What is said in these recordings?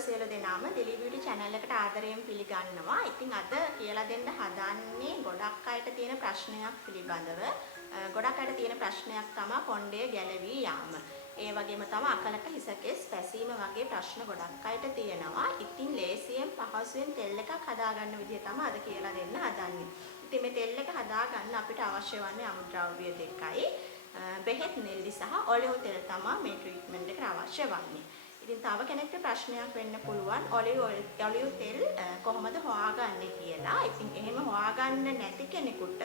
ඔයගොල්ලෝ සියලු දෙනාම dileebeauty channel එකට ආදරයෙන් පිළිගන්නවා. ඉතින් අද කියලා දෙන්න හදන්නේ ගොඩක් අයට තියෙන ප්‍රශ්නයක් පිළිබඳව. ගොඩක් අයට තියෙන ප්‍රශ්නයක් තමයි කොණ්ඩේ ගැලවී යාම. ඒ වගේම තමයි අකලක හිසකෙස් පැසීම වගේ ප්‍රශ්න ගොඩක් අයට තියෙනවා. ඉතින් ලේසියෙන් පහසුවෙන් තෙල් එකක් හදාගන්න විදිය තමයි අද කියලා දෙන්න හදන්නේ. ඉතින් මේ තෙල් එක හදාගන්න අපිට අවශ්‍ය වන්නේ අමුද්‍රව්‍ය දෙකයි. Beheth Nelli සහ ඔලිව් තෙල් තමයි මේ ට්‍රීට්මන්ට් එකට අවශ්‍ය වන්නේ. ඉතින් තව කෙනෙක්ට ප්‍රශ්නයක් වෙන්න පුළුවන් ඔලිව් තෙල් කොහොමද හොයාගන්නේ කියලා. ඉතින් එහෙම හොයාගන්න නැති කෙනෙකුට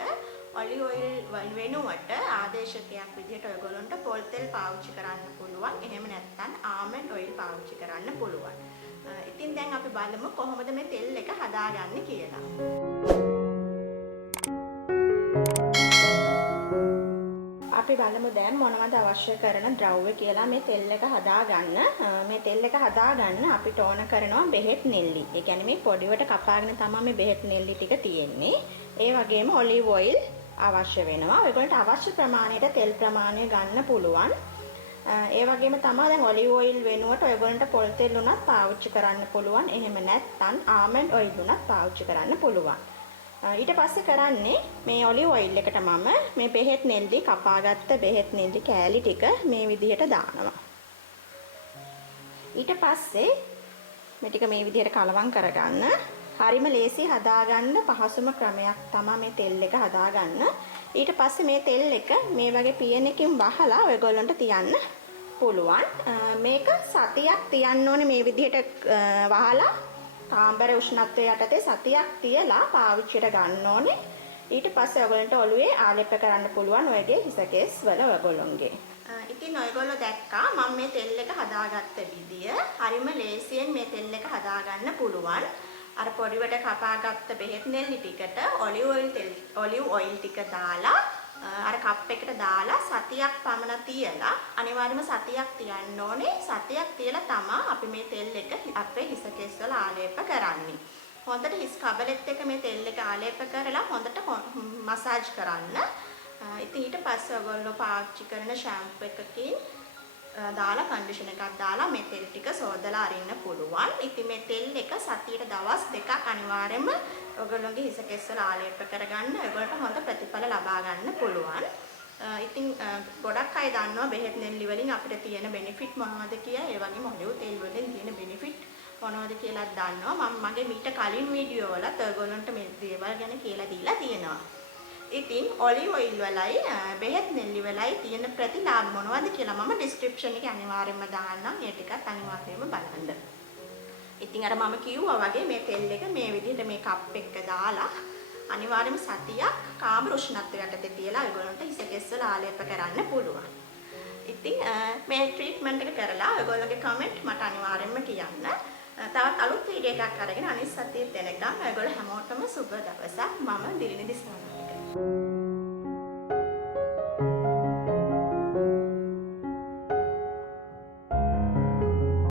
ඔලිව් ඔයිල් වෙනුවට ආදේශකයක් විදිහට ඔයගොල්ලන්ට පොල් තෙල් පාවිච්චි කරන්න පුළුවන්. එහෙම නැත්නම් ආමන්ඩ් ඔයිල් පාවිච්චි කරන්න පුළුවන්. ඉතින් දැන් අපි බලමු කොහොමද මේ තෙල් එක හදාගන්නේ කියලා. අපි බලමු දැන් මොනවද අවශ්‍ය කරන ද්‍රව්‍ය කියලා මේ තෙල් එක හදාගන්න. මේ තෙල් එක හදාගන්න අපිට ඕන කරනවා Beheth Nelli. ඒ කියන්නේ මේ පොඩිවට කපාගෙන තමයි මේ Beheth Nelli ටික තියෙන්නේ. ඒ වගේම ඔලිව් ඔයිල් අවශ්‍ය වෙනවා. ඔයගොල්ලන්ට අවශ්‍ය ප්‍රමාණයට තෙල් ප්‍රමාණය ගන්න පුළුවන්. ඒ වගේම තමයි දැන් ඔලිව් ඔයිල් වෙනුවට ඔයගොල්ලන්ට පොල් තෙල් උනත් පාවිච්චි කරන්න පුළුවන්. එහෙම නැත්නම් ආමන්ඩ් ඔයිල් උනත් පාවිච්චි කරන්න පුළුවන්. ඊට පස්සේ කරන්නේ මේ ඔලිව් ඔයිල් එකට මම මේ Beheth Nelli කපාගත්ත Beheth Nelli කෑලි ටික මේ විදිහට දානවා. ඊට පස්සේ මේ ටික මේ විදිහට කලවම් කරගන්න. හරිම ලේසි හදාගන්න පහසුම ක්‍රමයක් තමයි මේ තෙල් එක හදාගන්න. ඊට පස්සේ මේ තෙල් එක මේ වගේ පියන එකකින් වහලා ඔයගොල්ලන්ට තියන්න පුළුවන්. මේක සතියක් තියන්න ඕනේ මේ විදිහට වහලා කාම්බර උෂ්ණත්වයේ යටතේ සතියක් තියලා පාවිච්චියට ගන්න ඕනේ. ඊට පස්සේ ඔයගොල්ලන්ට ඔළුවේ ආලේප කරන්න පුළුවන් ඔයගේ හිසකේස් වල ඔයගොල්ලොන්ගේ. ඉතින් ඔයගොල්ලෝ දැක්කා මම මේ තෙල් එක හදාගත්ත විදිය. හරිම ලේසියෙන් මේ තෙල් එක හදාගන්න පුළුවන්. අර පොඩිවට කපාගත්ත Beheth Nelli ටිකට ඔලිව් ඔයිල් ටික දාලා අර කප් එකට දාලා සතියක් පමණ තියලා අනිවාර්යයෙන්ම සතියක් තියන්න ඕනේ. සතියක් තියලා තමයි අපි මේ තෙල් එක අපේ හිස කෙස් වල ආලේප කරන්නේ. හොඳට හිස් කබලෙත් එක මේ තෙල් එක ආලේප කරලා හොඳට මසාජ් කරන්න. ඉතින් ඊට පස්සේ ඔයගොල්ලෝ පාවිච්චි කරන ෂැම්පූ එකකින් දාලා කන්ඩිෂනර් එකක් දාලා මේ තෙල් ටික සෝදලා අරින්න පුළුවන්. ඉතින් මේ තෙල් එක සතියට දවස් දෙකක් අනිවාර්යයෙන්ම ඔයගොල්ලෝගේ හිස කෙස් වල ආලේප කරගන්න. ඔයගොල්ලන්ට හොඳ ප්‍රතිඵල ලබා ගන්න පුළුවන්. ඉතින් ගොඩක් අය දන්නවා Beheth Nelli වලින් අපිට තියෙන බෙනිෆිට් මොනවද කියලා. ඒ වගේම ඔලිව් තෙල් වලින් තියෙන බෙනිෆිට් මොනවද කියලා දන්නවා. මම මගේ මීට කලින් වීඩියෝ වලත් ඔයගොල්ලන්ට මේ දේවල් ගැන කියලා දීලා තියෙනවා. ඉතින් ඔලිව් ඔයිල් වලයි Beheth Nelli වලයි තියෙන ප්‍රතිලාභ මොනවද කියලා මම ඩිස්ක්‍රිප්ෂන් එකේ අනිවාර්යයෙන්ම දාන්නම්. ඒ ටිකත් අනිවාර්යයෙන්ම බලන්න. ඉතින් අර මම කිව්වා වගේ මේ තෙල් එක මේ විදිහට මේ කප් එක දාලා අනිවාර්යයෙන්ම සතියක් කාමර උෂ්ණත්වය යටතේ තියලා ඔයගොල්ලන්ට හිස කෙස් වල ආලේප කරන්න පුළුවන්. ඉතින් මේ ට්‍රීට්මන්ට් එක කරලා ඔයගොල්ලෝගේ කමෙන්ට් මට අනිවාර්යයෙන්ම කියන්න. තවත් අලුත් වීඩියෝ එකක් අරගෙන අනිත් සතියේ දෙනකම් ඔයගොල්ලෝ හැමෝටම සුබ දවසක්. මම දිලිනි දිසානායක.